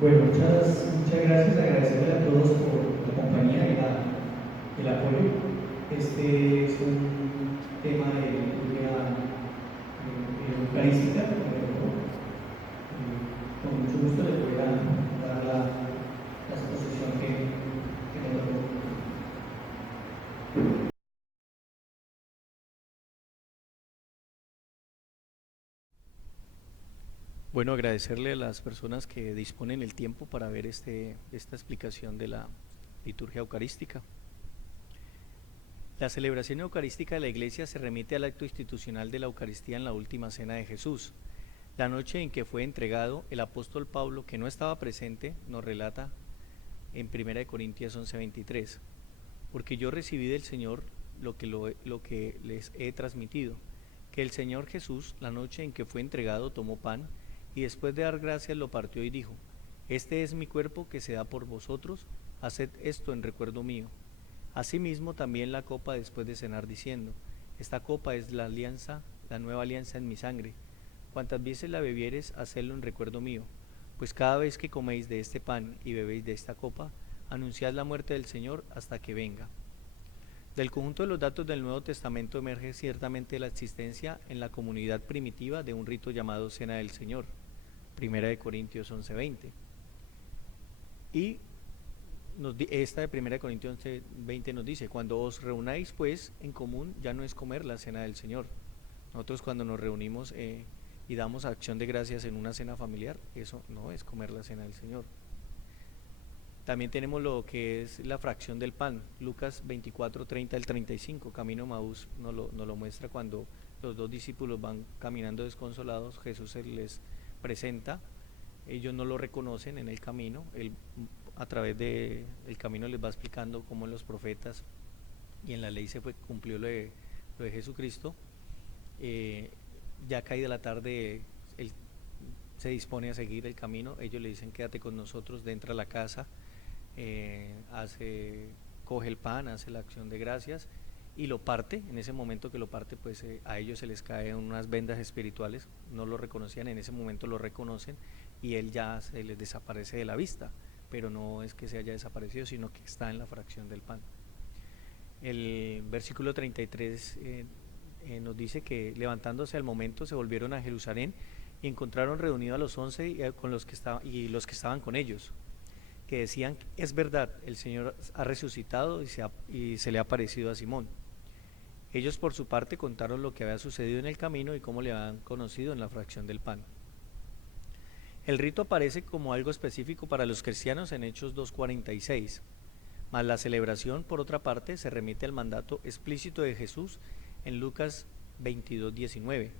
Bueno, muchas gracias, agradecerle a todos por la compañía y el apoyo. Este es un tema de liturgia eucarística, con mucho gusto les voy a dar la exposición que me tocó. Bueno, agradecerle a las personas que disponen el tiempo para ver esta explicación de la liturgia eucarística. La celebración eucarística de la Iglesia se remite al acto institucional de la Eucaristía en la última cena de Jesús. La noche en que fue entregado, el apóstol Pablo, que no estaba presente, nos relata en 1 Corintios 11:23, porque yo recibí del Señor lo que les he transmitido, que el Señor Jesús, la noche en que fue entregado, tomó pan y después de dar gracias lo partió y dijo: Este es mi cuerpo que se da por vosotros, haced esto en recuerdo mío. Asimismo también la copa después de cenar diciendo: Esta copa es la alianza, la nueva alianza en mi sangre. Cuantas veces la bebieres, hacedlo en recuerdo mío. Pues cada vez que coméis de este pan y bebéis de esta copa, anunciad la muerte del Señor hasta que venga. Del conjunto de los datos del Nuevo Testamento emerge ciertamente la existencia en la comunidad primitiva de un rito llamado Cena del Señor, 1 Corintios 11:20. Y esta de 1 Corintios 11:20 nos dice: cuando os reunáis pues en común, ya no es comer la cena del Señor. Nosotros cuando nos reunimos y damos acción de gracias en una cena familiar, eso no es comer la cena del Señor. También tenemos lo que es la fracción del pan, Lucas 24:30-35, Camino a Maús nos lo muestra cuando los dos discípulos van caminando desconsolados, Jesús se les presenta, ellos no lo reconocen en el camino, él a través del camino les va explicando cómo en los profetas y en la ley cumplió lo de Jesucristo. eh, ya caída la tarde, él se dispone a seguir el camino, ellos le dicen: quédate con nosotros, entra a la casa, coge el pan, hace la acción de gracias y lo parte. En ese momento que lo parte, pues a ellos se les caen unas vendas espirituales, no lo reconocían, en ese momento lo reconocen y él ya se les desaparece de la vista, pero no es que se haya desaparecido, sino que está en la fracción del pan. El versículo 33 nos dice que levantándose al momento se volvieron a Jerusalén y encontraron reunidos a los 11 y los que estaban con ellos, que decían: es verdad, el Señor ha resucitado y se le ha aparecido a Simón. Ellos por su parte contaron lo que había sucedido en el camino y cómo le habían conocido en la fracción del pan. El rito aparece como algo específico para los cristianos en Hechos 2:46, mas la celebración, por otra parte, se remite al mandato explícito de Jesús en Lucas 22:19.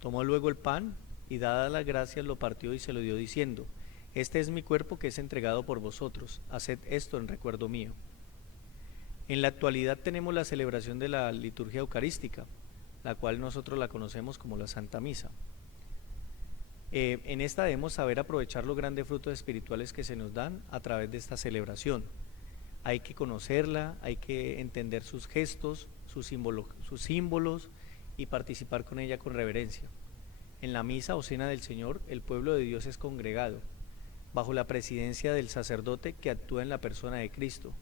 Tomó luego el pan y dadas las gracias lo partió y se lo dio diciendo: Este es mi cuerpo que es entregado por vosotros, haced esto en recuerdo mío. En la actualidad tenemos la celebración de la liturgia eucarística, la cual nosotros la conocemos como la Santa Misa. En esta debemos saber aprovechar los grandes frutos espirituales que se nos dan a través de esta celebración. Hay que conocerla, hay que entender sus gestos, sus símbolos y participar con ella con reverencia. En la misa o cena del Señor, el pueblo de Dios es congregado, bajo la presidencia del sacerdote que actúa en la persona de Cristo,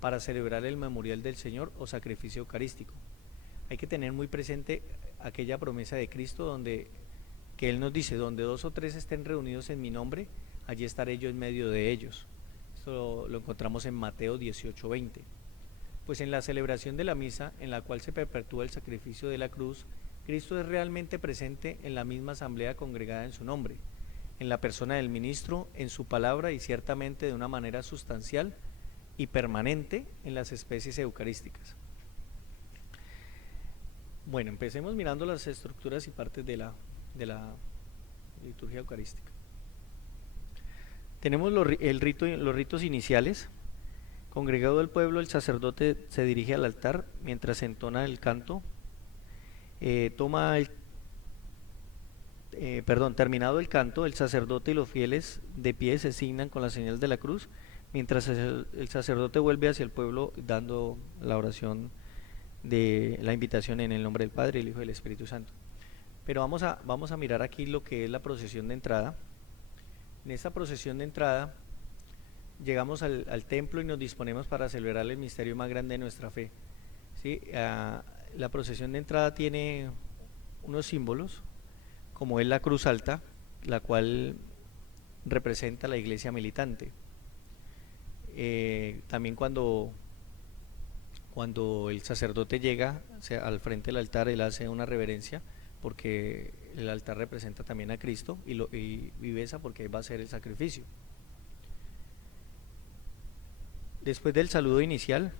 para celebrar el memorial del Señor o sacrificio eucarístico. Hay que tener muy presente aquella promesa de Cristo que Él nos dice: donde dos o tres estén reunidos en mi nombre, allí estaré yo en medio de ellos. Esto lo encontramos en Mateo 18:20. Pues en la celebración de la misa, en la cual se perpetúa el sacrificio de la cruz, Cristo es realmente presente en la misma asamblea congregada en su nombre, en la persona del ministro, en su palabra y ciertamente de una manera sustancial y permanente en las especies eucarísticas. Bueno, empecemos mirando las estructuras y partes de la liturgia eucarística. Tenemos los ritos iniciales. Congregado el pueblo, el sacerdote se dirige al altar mientras entona el canto. Terminado el canto, el sacerdote y los fieles de pie se signan con la señal de la cruz, mientras el sacerdote vuelve hacia el pueblo dando la oración de la invitación en el nombre del Padre, el Hijo y del Espíritu Santo. Pero vamos a mirar aquí lo que es la procesión de entrada. En esta procesión de entrada llegamos al templo y nos disponemos para celebrar el misterio más grande de nuestra fe. ¿Sí? La procesión de entrada tiene unos símbolos, como es la cruz alta, la cual representa la iglesia militante. También cuando el sacerdote llega al frente del altar, él hace una reverencia porque el altar representa también a Cristo y besa porque va a ser el sacrificio. Después del saludo inicial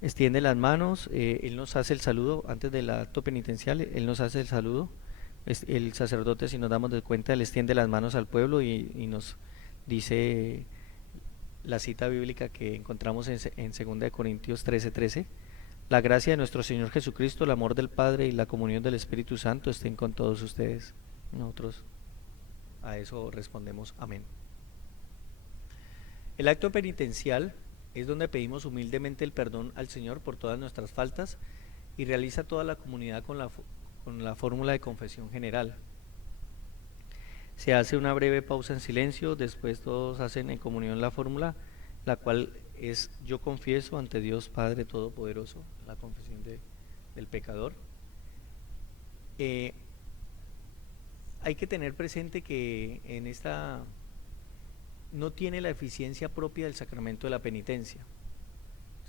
extiende las manos, él nos hace el saludo antes del acto penitencial, él nos hace el saludo. El sacerdote, si nos damos de cuenta, él extiende las manos al pueblo y nos dice la cita bíblica que encontramos en 2 Corintios 13:13. La gracia de nuestro Señor Jesucristo, el amor del Padre y la comunión del Espíritu Santo estén con todos ustedes. Nosotros a eso respondemos amén. El acto penitencial es donde pedimos humildemente el perdón al Señor por todas nuestras faltas y realiza toda la comunidad con la fórmula de confesión general. Se hace una breve pausa en silencio, después todos hacen en comunión la fórmula, la cual es: yo confieso ante Dios Padre Todopoderoso, la confesión del pecador. Hay que tener presente que en esta no tiene la eficiencia propia del sacramento de la penitencia,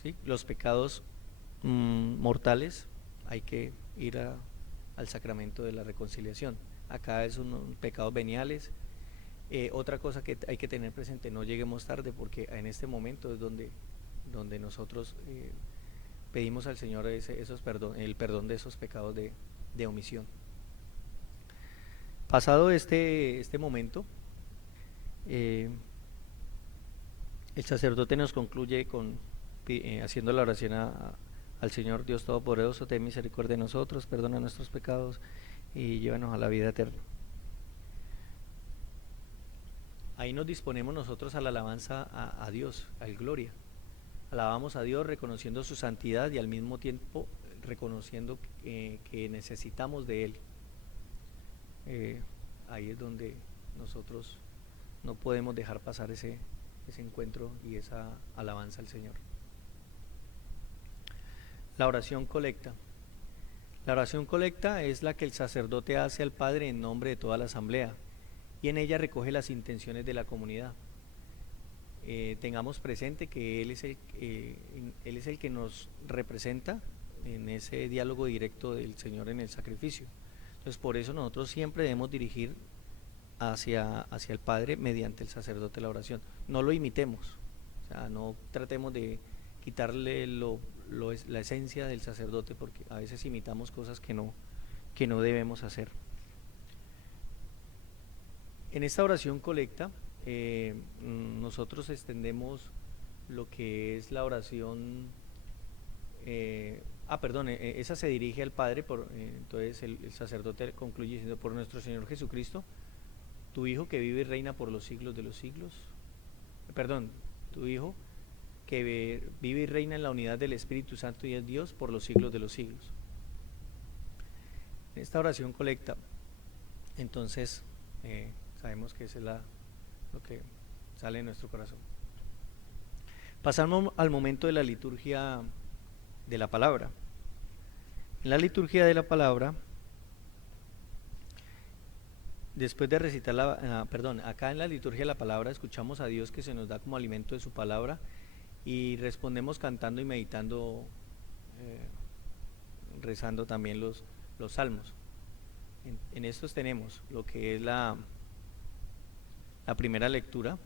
¿sí? Los pecados mortales hay que ir al sacramento de la reconciliación. Acá es pecados veniales. Otra cosa que hay que tener presente: no lleguemos tarde, porque en este momento es donde nosotros pedimos al Señor el perdón de esos pecados de omisión. Pasado este momento, el sacerdote nos concluye haciendo la oración al Señor Dios Todopoderoso: ten misericordia de nosotros, perdona nuestros pecados y llévanos a la vida eterna. Ahí nos disponemos nosotros a la alabanza a Dios, al gloria. Alabamos a Dios reconociendo su santidad y al mismo tiempo reconociendo que necesitamos de Él. Ahí es donde nosotros no podemos dejar pasar ese encuentro y esa alabanza al Señor. La oración colecta. La oración colecta es la que el sacerdote hace al Padre en nombre de toda la asamblea, y en ella recoge las intenciones de la comunidad. Tengamos presente que Él es el que nos representa en ese diálogo directo del Señor en el sacrificio. Entonces, por eso nosotros siempre debemos dirigir hacia el Padre mediante el sacerdote la oración. No lo imitemos, o sea, no tratemos de quitarle la esencia del sacerdote, porque a veces imitamos cosas que no debemos hacer. En esta oración colecta nosotros extendemos lo que es la oración, esa se dirige al Padre, entonces el sacerdote concluye diciendo: por nuestro Señor Jesucristo, tu Hijo que vive y reina por los siglos de los siglos, tu Hijo que vive y reina en la unidad del Espíritu Santo y es Dios por los siglos de los siglos. En esta oración colecta, entonces, sabemos que esa es lo que sale de nuestro corazón. Pasamos al momento de la liturgia de la palabra. En la liturgia de la palabra, después de recitar acá en la liturgia de la palabra escuchamos a Dios, que se nos da como alimento de su palabra, y respondemos cantando y meditando, rezando también los salmos. En estos tenemos lo que es la primera lectura.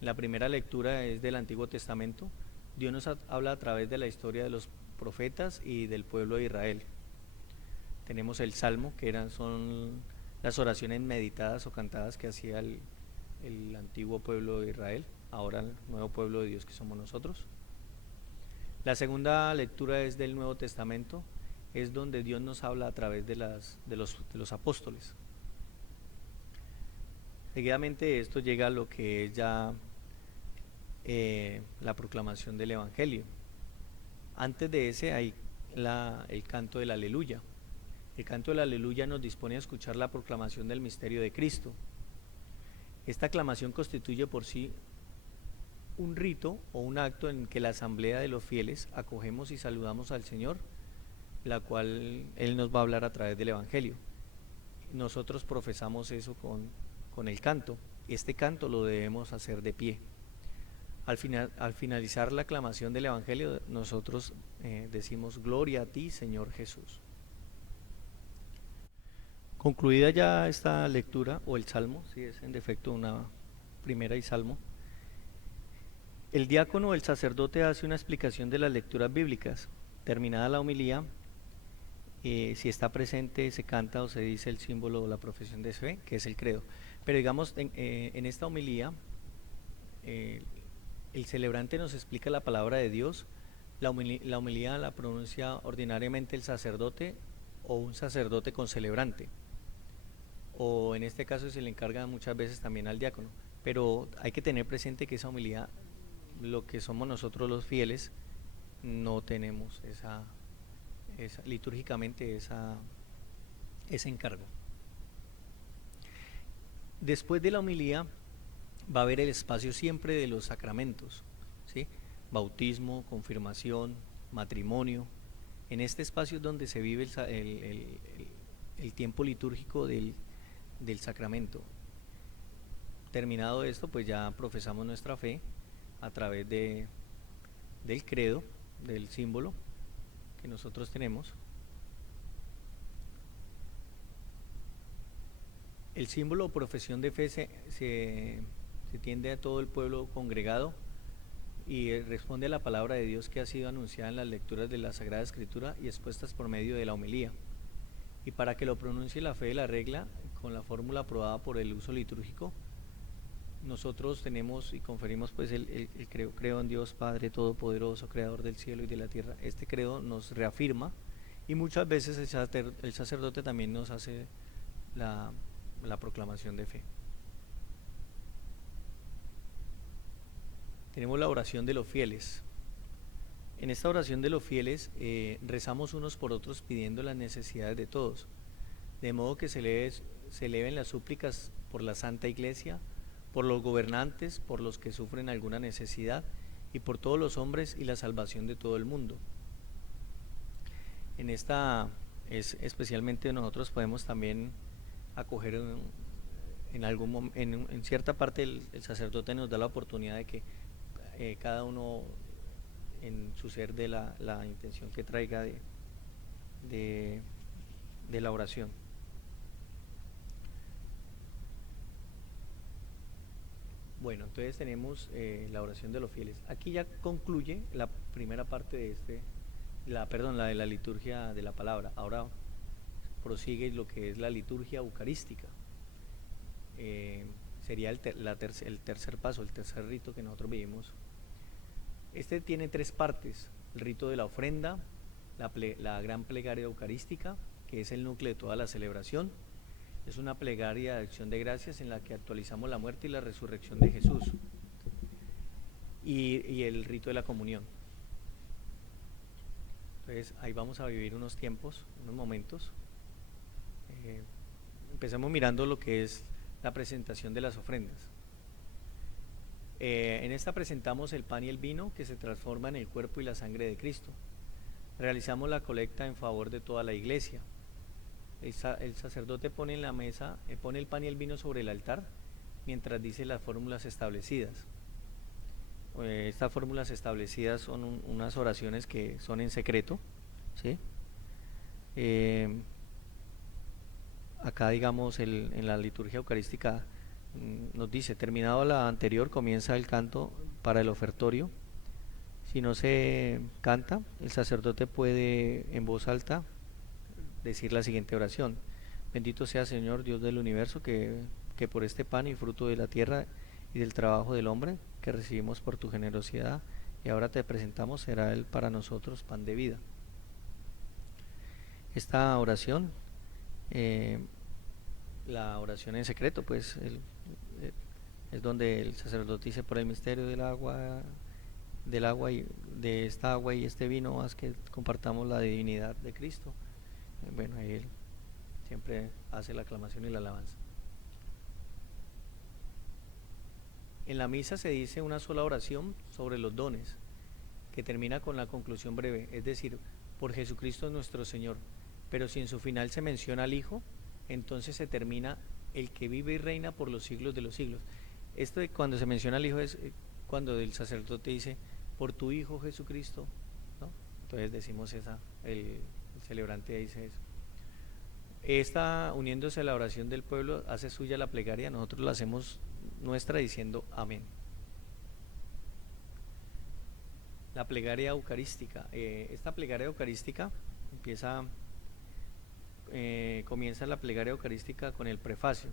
La primera lectura es del Antiguo Testamento. Dios nos habla a través de la historia de los profetas y del pueblo de Israel. Tenemos el Salmo, que son las oraciones meditadas o cantadas que hacía el antiguo pueblo de Israel, ahora el nuevo pueblo de Dios que somos nosotros. La segunda lectura es del Nuevo Testamento, es donde Dios nos habla a través de los apóstoles. Seguidamente esto llega a lo que es ya la proclamación del Evangelio. Antes de ese hay el canto del Aleluya. El canto del aleluya nos dispone a escuchar la proclamación del misterio de Cristo. Esta aclamación constituye por sí un rito o un acto en que la asamblea de los fieles acogemos y saludamos al Señor, la cual Él nos va a hablar a través del Evangelio. Nosotros profesamos eso con el canto. Este canto lo debemos hacer de pie. Al finalizar la aclamación del Evangelio, nosotros decimos: gloria a ti, Señor Jesús. Concluida ya esta lectura, o el salmo, si es en defecto una primera y salmo, el diácono o el sacerdote hace una explicación de las lecturas bíblicas. Terminada la homilía, si está presente, se canta o se dice el símbolo o la profesión de fe, que es el credo. Pero digamos, en esta homilía, el celebrante nos explica la palabra de Dios. La homilía la pronuncia ordinariamente el sacerdote o un sacerdote con celebrante, o en este caso se le encarga muchas veces también al diácono. Pero hay que tener presente que esa homilía, lo que somos nosotros los fieles, no tenemos litúrgicamente ese encargo. Después de la homilía va a haber el espacio siempre de los sacramentos, ¿sí? Bautismo, confirmación, matrimonio. En este espacio es donde se vive el tiempo litúrgico del sacramento. Terminado esto, pues ya profesamos nuestra fe a través del credo, del símbolo que nosotros tenemos. El símbolo o profesión de fe se tiende a todo el pueblo congregado y responde a la palabra de Dios que ha sido anunciada en las lecturas de la Sagrada Escritura y expuestas por medio de la homilía. Y para que lo pronuncie la fe de la regla con la fórmula aprobada por el uso litúrgico, nosotros tenemos y conferimos pues el creo en Dios Padre Todopoderoso, Creador del cielo y de la tierra. Este credo nos reafirma y muchas veces el sacerdote también nos hace la proclamación de fe. Tenemos la oración de los fieles. En esta oración de los fieles rezamos unos por otros pidiendo las necesidades de todos, de modo que se eleven las súplicas por la Santa Iglesia, por los gobernantes, por los que sufren alguna necesidad y por todos los hombres y la salvación de todo el mundo. En esta especialmente nosotros podemos también acoger en cierta parte el sacerdote nos da la oportunidad de que cada uno en su ser de la intención que traiga de la oración. Bueno, entonces tenemos la oración de los fieles. Aquí ya concluye la primera parte de la de la liturgia de la palabra. Ahora prosigue lo que es la liturgia eucarística. Sería el tercer paso, el tercer rito que nosotros vivimos. Este tiene tres partes: el rito de la ofrenda, la gran plegaria eucarística, que es el núcleo de toda la celebración. Es una plegaria de acción de gracias en la que actualizamos la muerte y la resurrección de Jesús, y el rito de la comunión. Entonces ahí vamos a vivir unos tiempos, unos momentos. Empecemos mirando lo que es la presentación de las ofrendas. En esta presentamos el pan y el vino que se transforma en el cuerpo y la sangre de Cristo. Realizamos la colecta en favor de toda la iglesia. El sacerdote pone en la mesa, pone el pan y el vino sobre el altar mientras dice las fórmulas establecidas. Estas fórmulas establecidas son unas oraciones que son en secreto, ¿sí? Acá, digamos, en la liturgia eucarística nos dice: terminado la anterior, comienza el canto para el ofertorio. Si no se canta, el sacerdote puede en voz alta decir la siguiente oración: bendito sea Señor Dios del universo, que por este pan y fruto de la tierra y del trabajo del hombre que recibimos por tu generosidad y ahora te presentamos, será él para nosotros pan de vida. Esta oración, la oración en secreto, pues es donde el sacerdote dice: por el misterio del agua y de esta agua y este vino, haz que compartamos la divinidad de Cristo. Bueno, él siempre hace la aclamación y la alabanza. En la misa se dice una sola oración sobre los dones, que termina con la conclusión breve, es decir, por Jesucristo nuestro Señor. Pero si en su final se menciona al Hijo, entonces se termina el que vive y reina por los siglos de los siglos. Esto de cuando se menciona al Hijo es cuando el sacerdote dice, por tu Hijo Jesucristo, ¿no? Entonces decimos el celebrante dice eso. Esta, uniéndose a la oración del pueblo, hace suya la plegaria, nosotros la hacemos nuestra diciendo amén. La plegaria eucarística. Esta plegaria eucarística comienza la plegaria eucarística con el prefacio.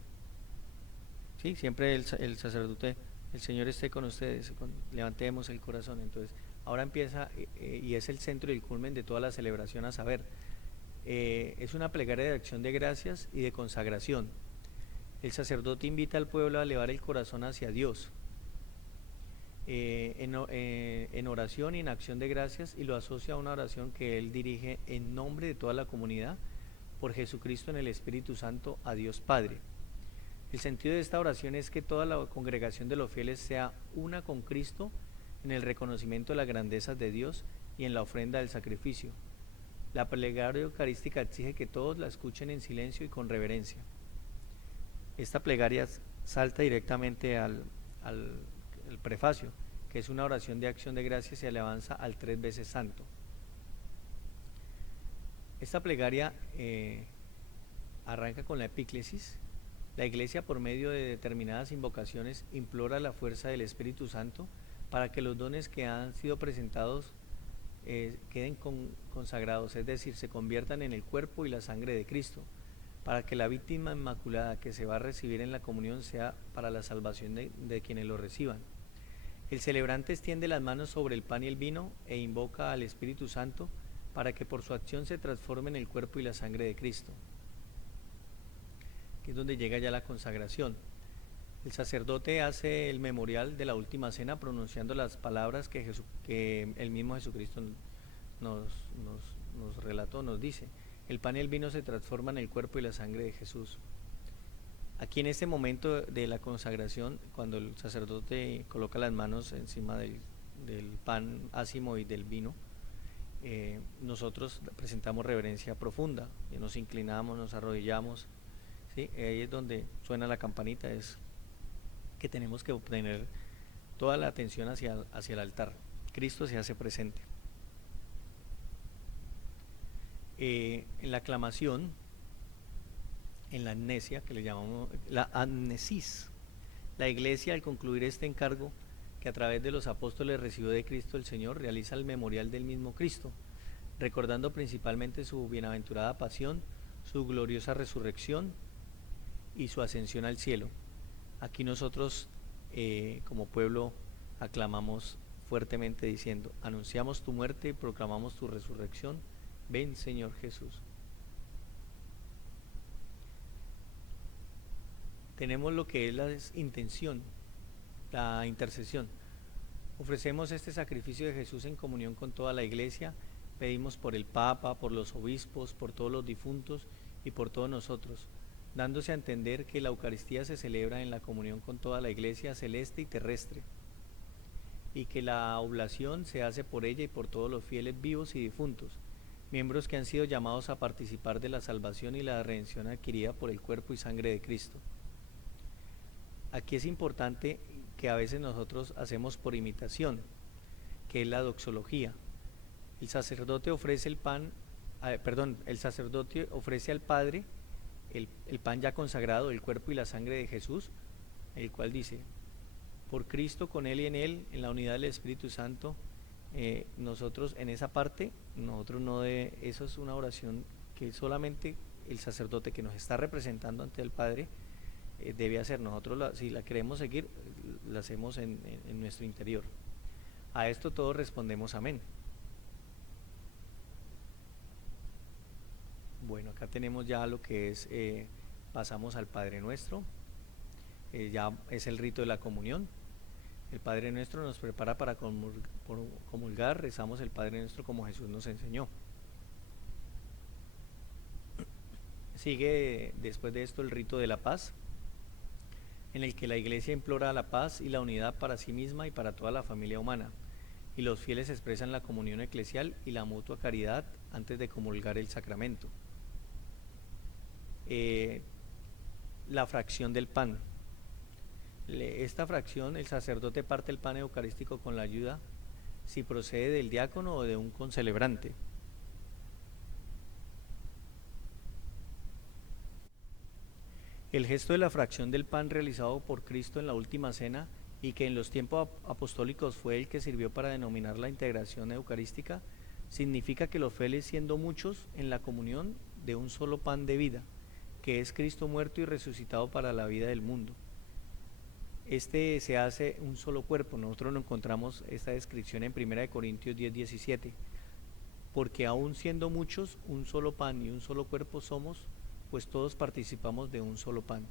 ¿Sí? Siempre el sacerdote, el Señor esté con ustedes, levantemos el corazón. Entonces, ahora empieza y es el centro y el culmen de toda la celebración, a saber, es una plegaria de acción de gracias y de consagración. El sacerdote invita al pueblo a elevar el corazón hacia Dios en oración y en acción de gracias, y lo asocia a una oración que él dirige en nombre de toda la comunidad por Jesucristo en el Espíritu Santo a Dios Padre. El sentido de esta oración es que toda la congregación de los fieles sea una con Cristo en el reconocimiento de las grandezas de Dios y en la ofrenda del sacrificio. La plegaria eucarística exige que todos la escuchen en silencio y con reverencia. Esta plegaria salta directamente al prefacio, que es una oración de acción de gracias y alabanza al 3 veces santo. Esta plegaria arranca con la epíclesis. La Iglesia, por medio de determinadas invocaciones, implora la fuerza del Espíritu Santo para que los dones que han sido presentados queden consagrados, es decir, se conviertan en el cuerpo y la sangre de Cristo, para que la víctima inmaculada que se va a recibir en la comunión sea para la salvación de quienes lo reciban. El celebrante extiende las manos sobre el pan y el vino e invoca al Espíritu Santo para que por su acción se transforme en el cuerpo y la sangre de Cristo, que es donde llega ya la consagración. El sacerdote hace el memorial de la última cena pronunciando las palabras que el mismo Jesucristo nos relató, nos dice. El pan y el vino se transforman en el cuerpo y la sangre de Jesús. Aquí en este momento de la consagración, cuando el sacerdote coloca las manos encima del pan ácimo y del vino, nosotros presentamos reverencia profunda, y nos inclinamos, nos arrodillamos, ¿sí? Ahí es donde suena la campanita, es que tenemos que obtener toda la atención hacia el altar. Cristo se hace presente. En la aclamación, en la amnesia, que le llamamos la amnesis, la Iglesia, al concluir este encargo que a través de los apóstoles recibió de Cristo el Señor, realiza el memorial del mismo Cristo, recordando principalmente su bienaventurada pasión, su gloriosa resurrección y su ascensión al cielo. Aquí nosotros como pueblo aclamamos fuertemente diciendo: anunciamos tu muerte y proclamamos tu resurrección, ven Señor Jesús. Tenemos lo que es la intención, la intercesión. Ofrecemos este sacrificio de Jesús en comunión con toda la Iglesia. Pedimos por el Papa, por los obispos, por todos los difuntos y por todos nosotros, dándose a entender que la Eucaristía se celebra en la comunión con toda la Iglesia celeste y terrestre, y que la oblación se hace por ella y por todos los fieles vivos y difuntos, miembros que han sido llamados a participar de la salvación y la redención adquirida por el cuerpo y sangre de Cristo. Aquí es importante que a veces nosotros hacemos por imitación, que es la doxología. El sacerdote ofrece el sacerdote ofrece al Padre el pan ya consagrado, el cuerpo y la sangre de Jesús, el cual dice: por Cristo, con Él y en Él, en la unidad del Espíritu Santo. Nosotros en esa parte, eso es una oración que solamente el sacerdote que nos está representando ante el Padre debe hacer. Nosotros si la queremos seguir, la hacemos en nuestro interior. A esto todos respondemos amén. Bueno, acá tenemos ya lo que es, pasamos al Padre Nuestro, ya es el rito de la comunión. El Padre Nuestro nos prepara para comulgar, rezamos el Padre Nuestro como Jesús nos enseñó. Sigue después de esto el rito de la paz, en el que la Iglesia implora la paz y la unidad para sí misma y para toda la familia humana, y los fieles expresan la comunión eclesial y la mutua caridad antes de comulgar el sacramento. La fracción del pan. Esta fracción, el sacerdote parte el pan eucarístico con la ayuda, si procede del diácono o de un concelebrante. El gesto de la fracción del pan realizado por Cristo en la última cena y que en los tiempos apostólicos fue el que sirvió para denominar la integración eucarística, significa que los fieles, siendo muchos en la comunión de un solo pan de vida, que es Cristo muerto y resucitado para la vida del mundo. Este se hace un solo cuerpo. Nosotros no encontramos esta descripción en 1 Corintios 10:17, porque aún siendo muchos, un solo pan y un solo cuerpo somos, pues todos participamos de un solo pan.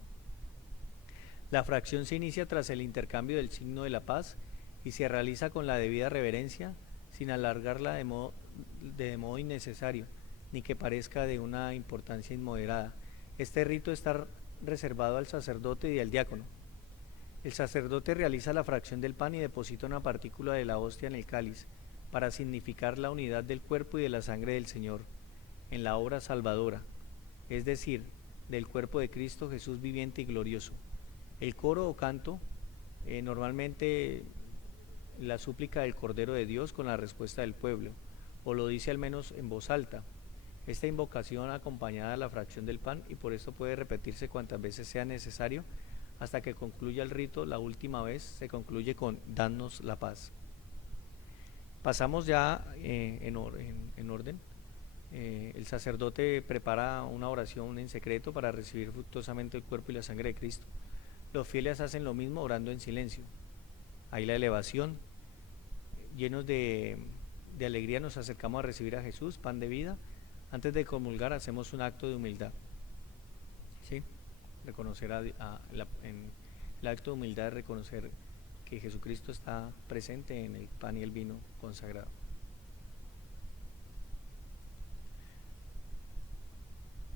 La fracción se inicia tras el intercambio del signo de la paz y se realiza con la debida reverencia, sin alargarla de modo innecesario, ni que parezca de una importancia inmoderada. Este rito está reservado al sacerdote y al diácono. El sacerdote realiza la fracción del pan y deposita una partícula de la hostia en el cáliz, para significar la unidad del cuerpo y de la sangre del Señor, en la obra salvadora, es decir, del cuerpo de Cristo Jesús viviente y glorioso. El coro o canto, normalmente la súplica del Cordero de Dios con la respuesta del pueblo, o lo dice al menos en voz alta. Esta invocación acompañada de la fracción del pan, y por esto puede repetirse cuantas veces sea necesario, hasta que concluya el rito. La última vez se concluye con danos la paz. Pasamos ya en orden. El sacerdote prepara una oración en secreto para recibir fructuosamente el cuerpo y la sangre de Cristo. Los fieles hacen lo mismo orando en silencio. Ahí la elevación. Llenos de alegría nos acercamos a recibir a Jesús, pan de vida. Antes de comulgar hacemos un acto de humildad. ¿Sí? Reconocer en el acto de humildad, reconocer que Jesucristo está presente en el pan y el vino consagrado.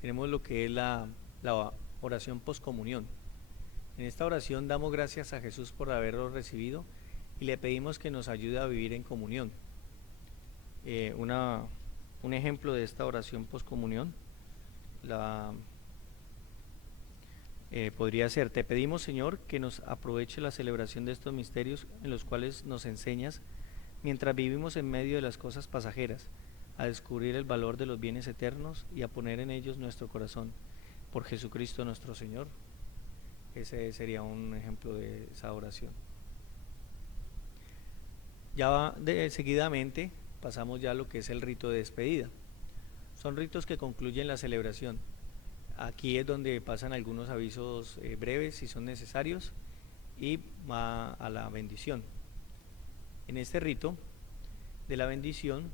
Tenemos lo que es la oración poscomunión. En esta oración damos gracias a Jesús por haberlo recibido y le pedimos que nos ayude a vivir en comunión. Un ejemplo de esta oración poscomunión podría ser: te pedimos, Señor, que nos aproveche la celebración de estos misterios en los cuales nos enseñas, mientras vivimos en medio de las cosas pasajeras, a descubrir el valor de los bienes eternos y a poner en ellos nuestro corazón. Por Jesucristo nuestro Señor. Ese sería un ejemplo de esa oración. Ya seguidamente pasamos ya a lo que es el rito de despedida. Son ritos que concluyen la celebración. Aquí es donde pasan algunos avisos breves si son necesarios, y va a la bendición. En este rito de la bendición,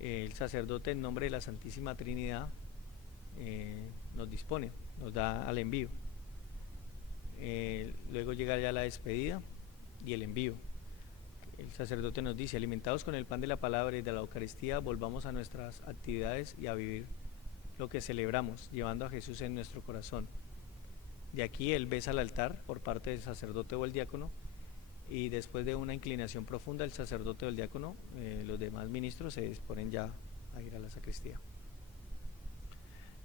el sacerdote en nombre de la Santísima Trinidad nos dispone, nos da al envío. Luego llega ya la despedida y el envío. El sacerdote nos dice: alimentados con el pan de la palabra y de la Eucaristía, volvamos a nuestras actividades y a vivir lo que celebramos, llevando a Jesús en nuestro corazón. De aquí él besa al altar por parte del sacerdote o el diácono, y después de una inclinación profunda, el sacerdote o el diácono, los demás ministros se disponen ya a ir a la sacristía.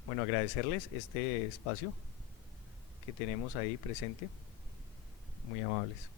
Bueno, agradecerles este espacio que tenemos ahí presente, muy amables.